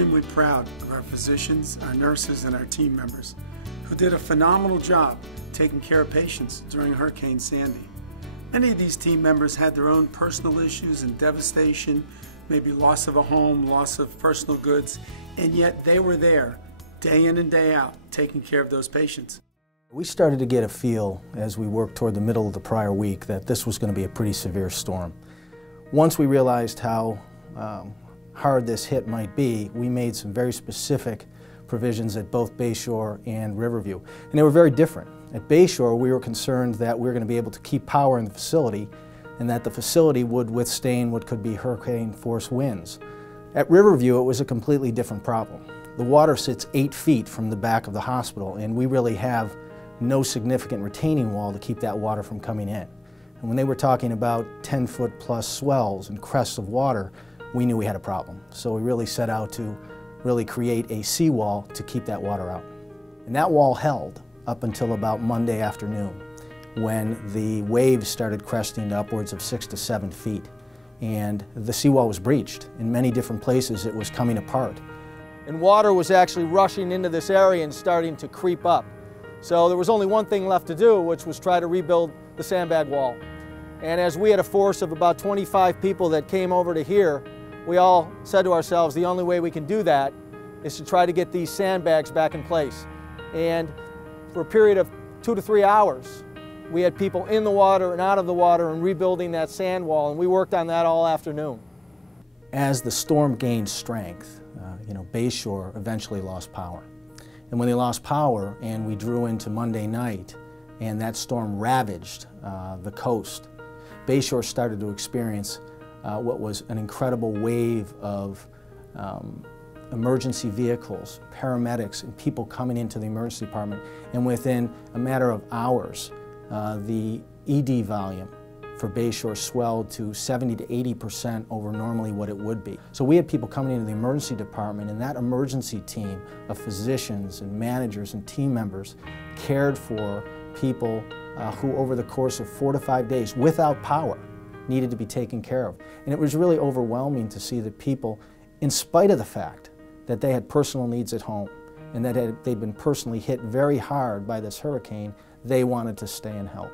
extremely proud of our physicians, our nurses, and our team members who did a phenomenal job taking care of patients during Hurricane Sandy. Many of these team members had their own personal issues and devastation, maybe loss of a home, loss of personal goods, and yet they were there day in and day out taking care of those patients. We started to get a feel as we worked toward the middle of the prior week that this was going to be a pretty severe storm. Once we realized how hard this hit might be, we made some very specific provisions at both Bayshore and Riverview. And they were very different. At Bayshore, we were concerned that we were going to be able to keep power in the facility and that the facility would withstand what could be hurricane-force winds. At Riverview, it was a completely different problem. The water sits 8 feet from the back of the hospital, and we really have no significant retaining wall to keep that water from coming in. And when they were talking about 10-foot plus swells and crests of water, we knew we had a problem. So we really set out to really create a seawall to keep that water out. And that wall held up until about Monday afternoon, when the waves started cresting to upwards of 6 to 7 feet. And the seawall was breached. In many different places it was coming apart. And water was actually rushing into this area and starting to creep up. So there was only one thing left to do, which was try to rebuild the sandbag wall. And as we had a force of about 25 people that came over to here, we all said to ourselves, the only way we can do that is to try to get these sandbags back in place. And for a period of 2 to 3 hours, we had people in the water and out of the water and rebuilding that sand wall, and we worked on that all afternoon. As the storm gained strength, Bayshore eventually lost power. And when they lost power and we drew into Monday night and that storm ravaged the coast, Bayshore started to experience what was an incredible wave of emergency vehicles, paramedics, and people coming into the emergency department. And within a matter of hours, the ED volume for Bayshore swelled to 70 to 80% over normally what it would be. So we had people coming into the emergency department, and that emergency team of physicians and managers and team members cared for people who over the course of 4 to 5 days without power needed to be taken care of. And it was really overwhelming to see that people, in spite of the fact that they had personal needs at home and that they'd been personally hit very hard by this hurricane, they wanted to stay and help.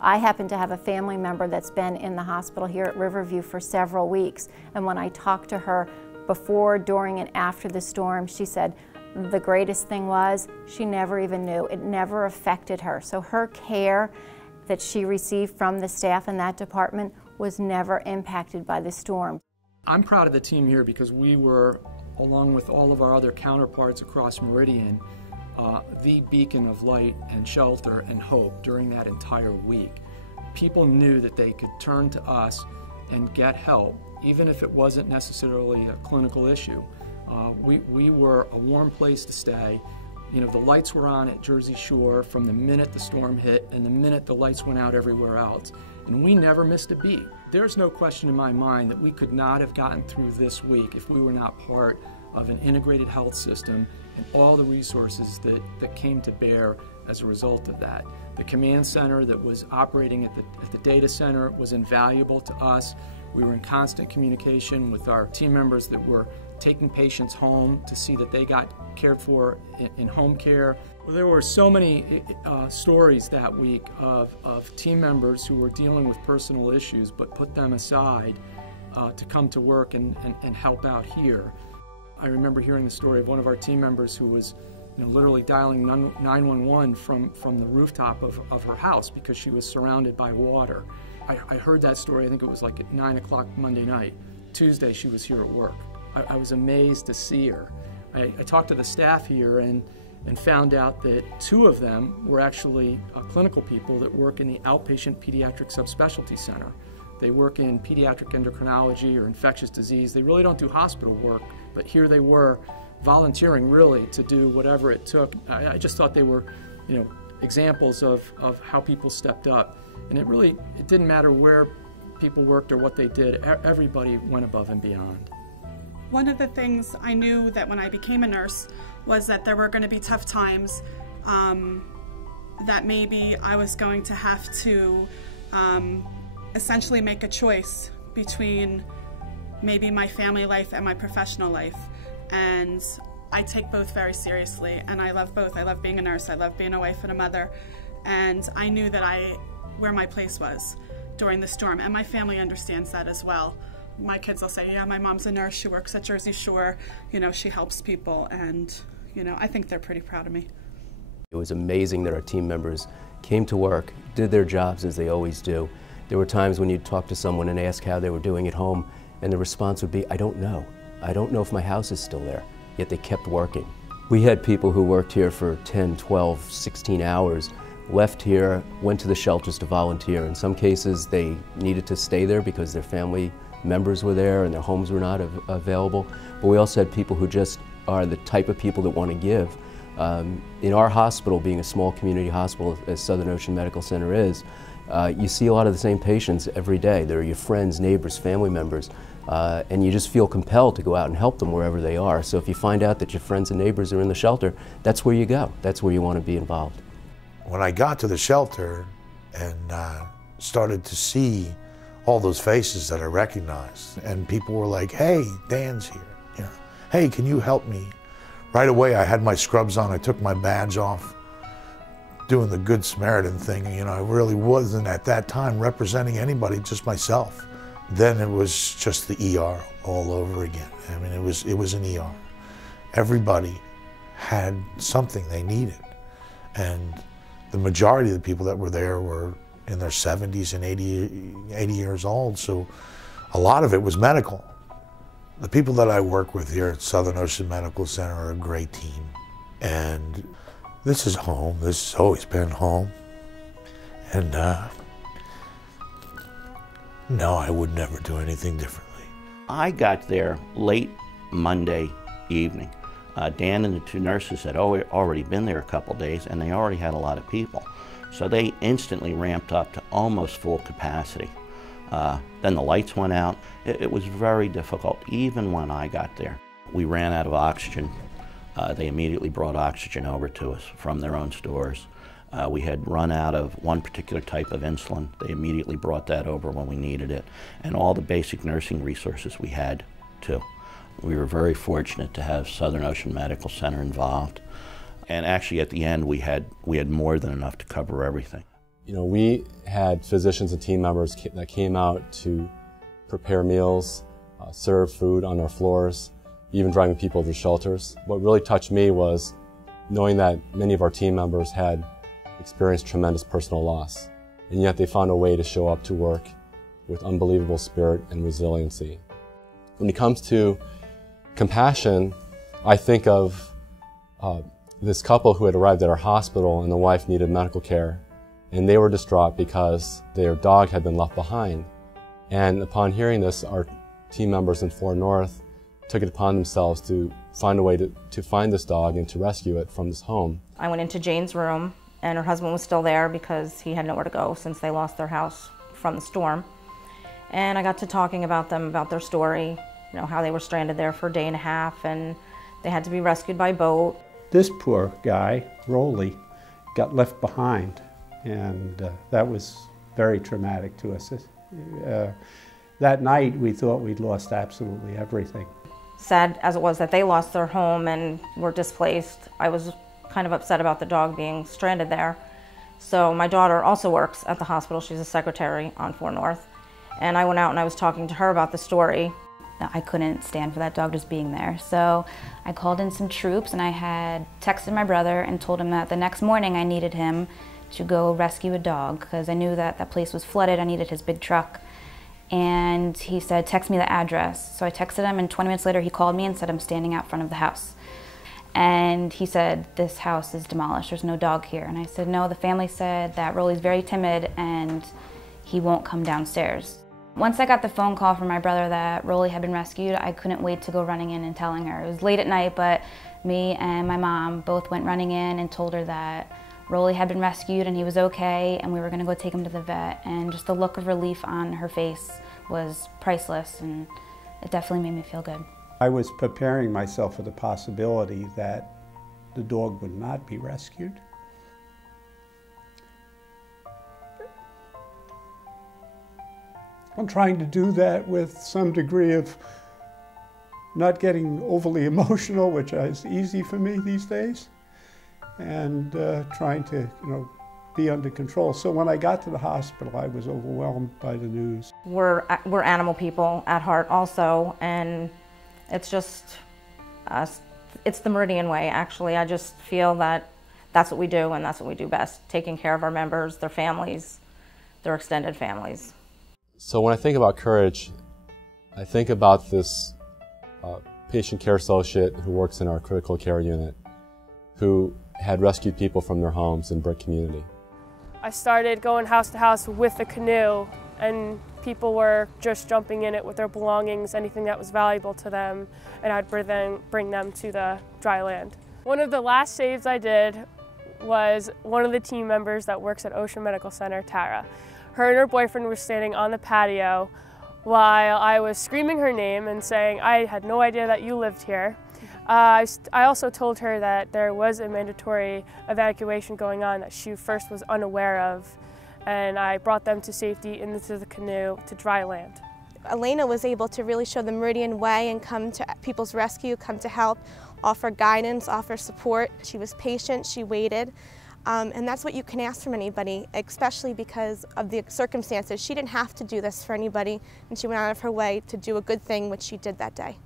I happen to have a family member that's been in the hospital here at Riverview for several weeks, and when I talked to her before, during, and after the storm, she said the greatest thing was she never even knew. It never affected her. So her care that she received from the staff in that department was never impacted by the storm. I'm proud of the team here because we were, along with all of our other counterparts across Meridian, the beacon of light and shelter and hope during that entire week. People knew that they could turn to us and get help, even if it wasn't necessarily a clinical issue. We were a warm place to stay. The lights were on at Jersey Shore from the minute the storm hit and the minute the lights went out everywhere else. And we never missed a beat. There's no question in my mind that we could not have gotten through this week if we were not part of an integrated health system and all the resources that came to bear as a result of that. The command center that was operating at the data center was invaluable to us. We were in constant communication with our team members that were taking patients home to see that they got cared for in home care. Well, there were so many stories that week of team members who were dealing with personal issues but put them aside to come to work and help out here. I remember hearing the story of one of our team members who was literally dialing 911 from the rooftop of her house because she was surrounded by water. I heard that story, I think it was like at 9 o'clock Monday night. Tuesday she was here at work. I was amazed to see her. I talked to the staff here and found out that 2 of them were actually clinical people that work in the outpatient pediatric subspecialty center. They work in pediatric endocrinology or infectious disease. They really don't do hospital work, but here they were volunteering really to do whatever it took. I just thought they were, examples of how people stepped up. And it didn't matter where people worked or what they did. Everybody went above and beyond. One of the things I knew that when I became a nurse was that there were going to be tough times, that maybe I was going to have to essentially make a choice between maybe my family life and my professional life. and I take both very seriously, and I love both. I love being a nurse, I love being a wife and a mother, and I knew that where my place was during the storm, and my family understands that as well. My kids will say, yeah, my mom's a nurse, she works at Jersey Shore, you know, she helps people, and you know, I think they're pretty proud of me. It was amazing that our team members came to work, did their jobs as they always do. There were times when you'd talk to someone and ask how they were doing at home, and the response would be, I don't know. I don't know if my house is still there. Yet they kept working. We had people who worked here for 10, 12, 16 hours, left here, went to the shelters to volunteer. In some cases, they needed to stay there because their family members were there and their homes were not available. But we also had people who just are the type of people that want to give. In our hospital, being a small community hospital as Southern Ocean Medical Center is, you see a lot of the same patients every day. They're your friends, neighbors, family members, and you just feel compelled to go out and help them wherever they are. So if you find out that your friends and neighbors are in the shelter, that's where you go. That's where you want to be involved. When I got to the shelter and started to see all those faces that I recognized, and people were like, hey, Dan's here. You know, hey, can you help me? Right away, I had my scrubs on, I took my badge off, doing the Good Samaritan thing. You know, I really wasn't at that time representing anybody, just myself. Then it was just the ER all over again. I mean, it was an ER. Everybody had something they needed. And the majority of the people that were there were in their 70s and 80 years old, so a lot of it was medical. The people that I work with here at Southern Ocean Medical Center are a great team. And this is home. This has always been home. And no, I would never do anything differently. I got there late Monday evening. Dan and the two nurses had already been there a couple days, and they already had a lot of people. So they instantly ramped up to almost full capacity. Then the lights went out. It was very difficult, even when I got there. We ran out of oxygen. They immediately brought oxygen over to us from their own stores. We had run out of one particular type of insulin. They immediately brought that over when we needed it. And all the basic nursing resources we had, too. We were very fortunate to have Southern Ocean Medical Center involved. And actually, at the end, we had more than enough to cover everything. You know, we had physicians and team members that came out to prepare meals, serve food on our floors, even driving people to shelters. What really touched me was knowing that many of our team members had experienced tremendous personal loss, and yet they found a way to show up to work with unbelievable spirit and resiliency. When it comes to compassion, I think of this couple who had arrived at our hospital, and the wife needed medical care, and they were distraught because their dog had been left behind. And upon hearing this, our team members in Florida North took it upon themselves to find a way to find this dog and to rescue it from this home. I went into Jane's room, and her husband was still there because he had nowhere to go since they lost their house from the storm. And I got to talking about them, about their story, you know, how they were stranded there for a day and a half, and they had to be rescued by boat. This poor guy, Rolly, got left behind, and that was very traumatic to us. That night, we thought we'd lost absolutely everything. Sad as it was that they lost their home and were displaced, I was kind of upset about the dog being stranded there. So my daughter also works at the hospital. She's a secretary on 4 North. And I went out and I was talking to her about the story. I couldn't stand for that dog just being there. So I called in some troops, and I had texted my brother and told him that the next morning I needed him to go rescue a dog because I knew that that place was flooded. I needed his big truck. And he said, text me the address. So I texted him, and 20 minutes later he called me and said, I'm standing out front of the house. And he said, this house is demolished, there's no dog here. And I said, no, the family said that Rolly's very timid and he won't come downstairs. Once I got the phone call from my brother that Rolly had been rescued, I couldn't wait to go running in and telling her. It was late at night, but me and my mom both went running in and told her that Rolly had been rescued and he was okay, and we were gonna go take him to the vet. And just the look of relief on her face was priceless, and it definitely made me feel good. I was preparing myself for the possibility that the dog would not be rescued. I'm trying to do that with some degree of not getting overly emotional, which is easy for me these days, and trying to, be under control. So when I got to the hospital, I was overwhelmed by the news. We're animal people at heart also, and it's just it's the Meridian way, actually. I just feel that that's what we do, and that's what we do best, taking care of our members, their families, their extended families. So when I think about courage, I think about this patient care associate who works in our critical care unit, who had rescued people from their homes in Brick community. I started going house to house with a canoe, and people were just jumping in it with their belongings, anything that was valuable to them, and I'd bring them to the dry land. One of the last saves I did was one of the team members that works at Ocean Medical Center, Tara. Her and her boyfriend were standing on the patio while I was screaming her name and saying, "I had no idea that you lived here." I also told her that there was a mandatory evacuation going on that she first was unaware of, and I brought them to safety into the canoe to dry land. Elena was able to really show the Meridian way and come to people's rescue, come to help, offer guidance, offer support. She was patient, she waited, and that's what you can ask from anybody, especially because of the circumstances. She didn't have to do this for anybody, and she went out of her way to do a good thing, which she did that day.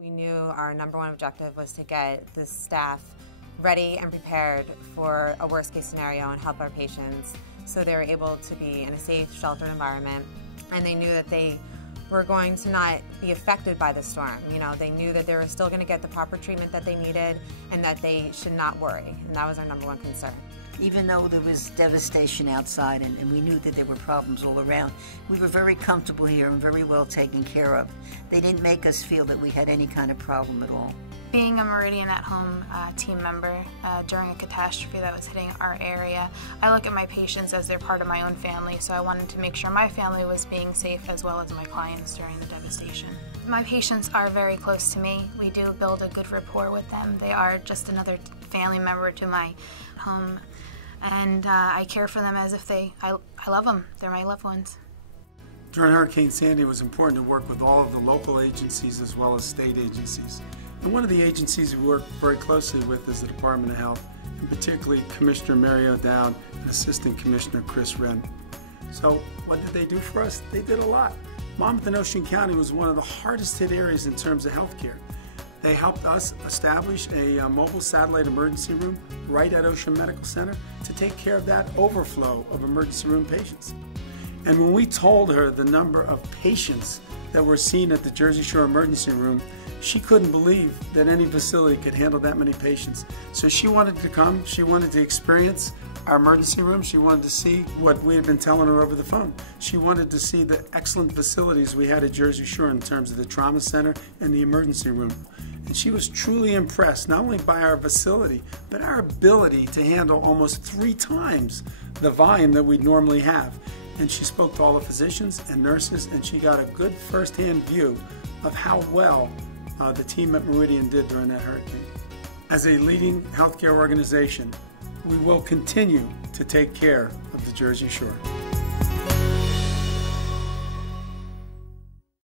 We knew our #1 objective was to get the staff ready and prepared for a worst-case scenario and help our patients so they were able to be in a safe, sheltered environment, and they knew that they were going to not be affected by the storm. They knew that they were still going to get the proper treatment that they needed and that they should not worry, and that was our #1 concern. Even though there was devastation outside and we knew that there were problems all around, we were very comfortable here and very well taken care of. They didn't make us feel that we had any kind of problem at all. Being a Meridian at Home team member during a catastrophe that was hitting our area, I look at my patients as they're part of my own family, so I wanted to make sure my family was being safe as well as my clients during the devastation. My patients are very close to me. We do build a good rapport with them. They are just another family member to my home, and I care for them as if I love them. They're my loved ones. During Hurricane Sandy, it was important to work with all of the local agencies as well as state agencies. And one of the agencies we work very closely with is the Department of Health, and particularly Commissioner Mary O'Dowd and Assistant Commissioner Chris Wren. So what did they do for us? They did a lot. Monmouth and Ocean County was one of the hardest hit areas in terms of health care. They helped us establish a mobile satellite emergency room right at Ocean Medical Center to take care of that overflow of emergency room patients. And when we told her the number of patients that were seen at the Jersey Shore Emergency Room, she couldn't believe that any facility could handle that many patients. So she wanted to come, she wanted to experience our emergency room, she wanted to see what we had been telling her over the phone. She wanted to see the excellent facilities we had at Jersey Shore in terms of the trauma center and the emergency room. And she was truly impressed, not only by our facility, but our ability to handle almost 3 times the volume that we'd normally have. And she spoke to all the physicians and nurses, and she got a good first-hand view of how well the team at Meridian did during that hurricane. As a leading healthcare organization, we will continue to take care of the Jersey Shore.